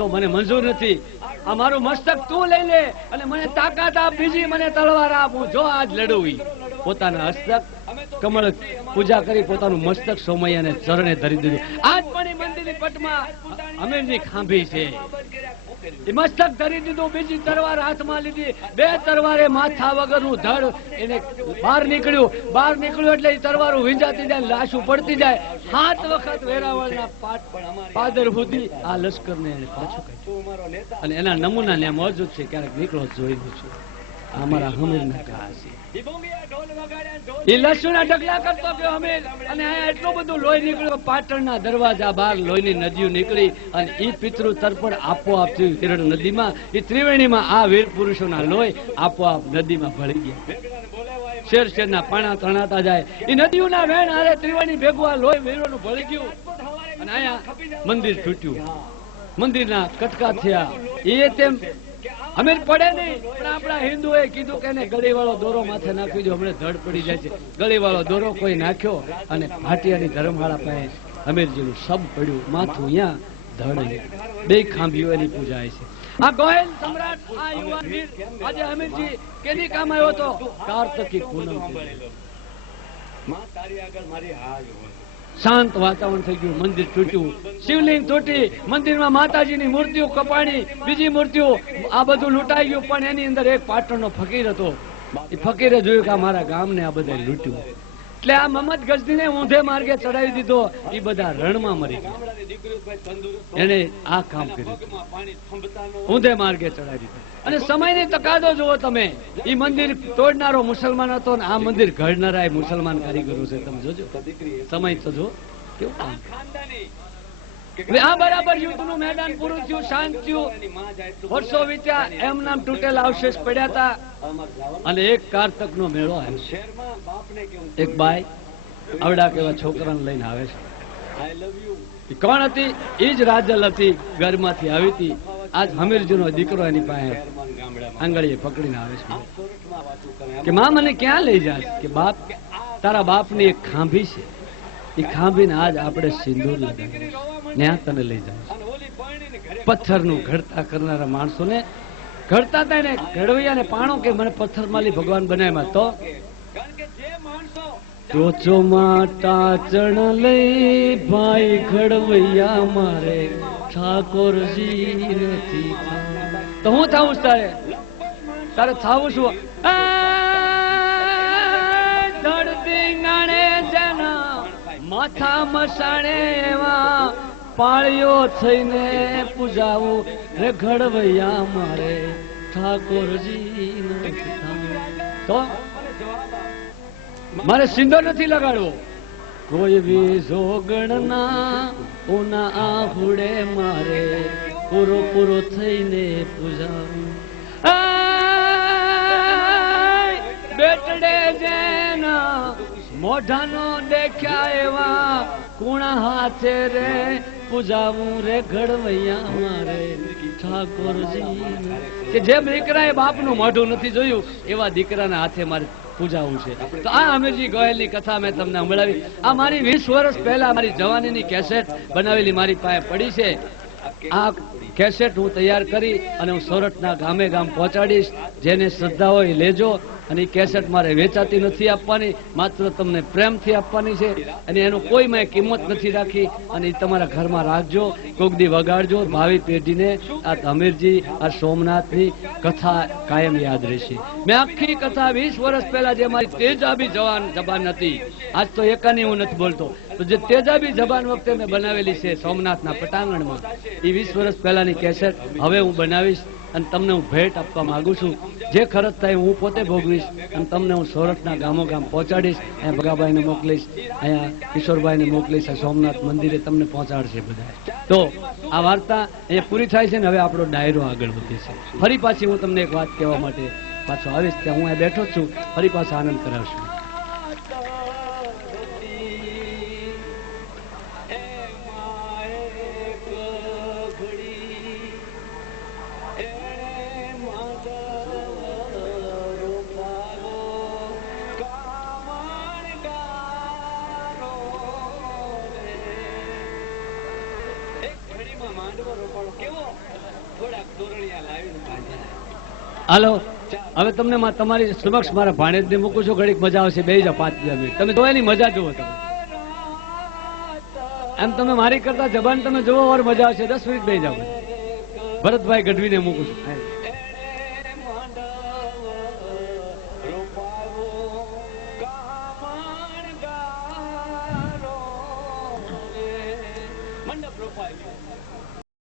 તો મને મંજૂર નથી. આ મારું મસ્તક તું લઈ લે અને મને તાકાત આપ, બીજી મને તલવાર આપ, હું જો આજ લડું. પોતાના હસ્તક કમળ પૂજા કરી પોતાનું મસ્તક સોમૈયાને ચરણે ધરી દીધું. આજ પણ એ મંદિરની પટમાં અમીરની ખાંભી છે. એ મસ્તક ધરી દીધું, બીજી તરવાર હાથમાં લીધી. બે તરવારે માથા વગરનું ધડ એને બહાર નીકળ્યું એટલે એ તરવારો વીંજાતી જાય, લાશું પડતી જાય. 7 વખત વેરાવળના પાદર સુધી આ લશ્કરને એને પાછું કાઢ્યું. અને એના નમૂના ને મોજૂદ છે, ક્યારેક નીકળો જોયેલું છે. અમારા હમીરના કહા છે. એ લસુના ઢગલા કરતો ગયો હમીર, અને અહીંયા એટલું બધું લોહી નીકળ્યું. પાટણના દરવાજા બહાર લોહીની નદીઓ નીકળી અને એ પિતૃ તર્પણ આપોઆપ થયું હિરણ નદીમાં. એ ત્રિવેણીમાં આ વીર પુરુષોના લોહી આપોઆપ નદીમાં ભળી ગયા. શેરના પાણા તણાતા જાય. એ નદીઓના વેણ હારે ત્રિવેણી ભેગું આ લોહી વીરોનું ભળી ગયું. અને અહીંયા મંદિર તૂટ્યું, મંદિરના કટકા થયા. એ તેમ અમીર પડે નહીં, પણ આપણા હિન્દુએ કીધું કે એને ગળીવાળો દોરો માથે નાખી દો, હમણાં ધડ પડી જાય છે. ગળીવાળો દોરો કોઈ નાખ્યો અને ભાટિયાની ધર્મશાળા પાસે અમીરજીનું સબ પડ્યું, માથું અહીંયા, ધડ બે ખાંભીઓ એની પૂજાય છે. આ ગોયલ સમ્રાટ, આ યુવાન વીર આજે અમીરજી કેની કામ આવ્યો હતો? કાર્તકી પૂનમ. શાંત વાતાવરણ થઈ ગયું, મંદિર તૂટ્યું, શિવલિંગ તૂટી, મંદિરમાં માતાજીની મૂર્તિઓ કપાણી, બીજી મૂર્તિઓ, આ બધું લૂંટાઈ ગયું. પણ એની અંદર એક પાટણનો ફકીર હતો. એ ફકીરે જોયું કે મારા ગામને આ બધા લૂંટ્યું, એટલે આ મહમદ ગઝનીને ઊંધે માર્ગે ચડાવી દીધો. એ બધા રણમાં મરી ગયા. એને આ કામ કર્યું, ઊંધે માર્ગે ચડાવી દીધો. અને સમયની તકાદો જુઓ તમે. એ મંદિર તોડનારો મુસલમાન હતો ને આ મંદિર ઘડનારા એ મુસલમાન કારીગરો છે. તમે જોજો સમય તો જો કેવું કામ. આ બરાબર યુદ્ધનું મેદાન પૂરું થયું, શાંત થયું, વર્ષો વીત્યા, એમ નામ તૂટેલા અવશેષ પડ્યા હતા. અને એક કારતકનો મેળો આવ્યો. એક બાઈ આવડા કેવા છોકરાને લઈને આવે છે. કોણ હતી? એ જ રાજલ હતી, ઘરમાંથી આવી હતી. આજ હમીરજીનો દીકરો એની પાસે આંગળીએ પકડીને આવે છે કે માં મને ક્યાં લઈ જાય? કે બાપ, તારા બાપની એક ખાંભી છે, એ ખાંભીને આજ આપણે સિંદૂર લગાવીએ, ત્યાં તને લઈ જાય. પથ્થરનું ઘડતા કરનારા માણસોને ઘડતા હતા ને ઘડવૈયાને પાણો કે મને પથ્થરમાલી ભગવાન બનાવ્યા. તો ટોચોમાં ટાચણ લઈ ભાઈ ઘડવૈયા મારે ઠાકોરજી નથી. તો હું થાવું તારે થાવું છું? ધડતી ગાણે જેના માથા મસાણે એવા પાળીઓ થઈને પૂજાવું રે ઘડવૈયા મારે ઠાકોરજી નથી. તો મારે સિંદૂર નથી લગાડવો. કોઈ બી જોગણના ઉના આહુડે મારે પૂરો થઈને પૂજાવું. બેટડે જેના મોઢાનો દેખ્યા એવા કુણા હાથે રે પૂજાવું રે ઘડવૈયા મારે ઠાકોરજી. કે જેમ દીકરાએ બાપનું મોઢું નથી જોયું એવા દીકરાના હાથે મારે પૂજાવું છે. તો આ અમીરજી ગોયલની કથા મેં તમને સંભળાવી. આ મારી 20 વર્ષ પહેલા મારી જવાનીની કેસેટ બનાવેલી મારી પાસે પડી છે. આ કેસેટ હું તૈયાર કરી અને હું સોરઠના ગામે ગામ પહોંચાડીશ. જેને શ્રદ્ધા હોય લેજો. અને એ કેસેટ મારે વેચાતી નથી આપવાની, માત્ર તમને પ્રેમથી આપવાની છે. અને એનું કોઈ મેં કિંમત નથી રાખી. અને એ તમારા ઘરમાં રાખજો, કોક દી વગાડજો. ભાવિ પેઢીને આ અમીરજી, આ સોમનાથની કથા કાયમ યાદ રહેશે. મેં આખી કથા 20 વર્ષ પહેલા જે મારી તેજાબી જબાન હતી, આજ તો એકાની હું નથી બોલતો, તો જે તેજાબી જબાન વખતે મેં બનાવેલી છે સોમનાથના પટાંગણમાં, એ 20 વર્ષ પહેલાની કેસેટ હવે હું બનાવીશ અને તમને હું ભેટ આપવા માંગુ છું. જે ખર્ચ થાય હું પોતે ભોગવીશ અને તમને હું સોરઠના ગામો ગામ પહોંચાડીશ. અહીંયા ભગાભાઈને મોકલીશ, અહીંયા કિશોરભાઈને મોકલીશ, આ સોમનાથ મંદિરે તમને પહોંચાડશે બધા. તો આ વાર્તા અહીંયા પૂરી થાય છે ને હવે આપણો ડાયરો આગળ વધે છે. ફરી પાછી હું તમને એક વાત કહેવા માટે પાછો આવીશ. ત્યાં હું અહીંયા બેઠો છું, ફરી પાછો આનંદ કરાવશું. માંડવો રોપાણો કેવો હાલો, હવે તમને તમારી સમક્ષ મારા ભાણેજને મૂકું છું. ઘડીક મજા આવશે, બેસી જાઓ 5 મિનિટ. તમે જો એની મજા જુઓ. તમે એમ તમે મારી કરતા જબાન તમે જુઓ ઓર મજા આવશે. 10 મિનિટ બેસી જાઓ. ભરતભાઈ ગઢવીને મૂકું છું.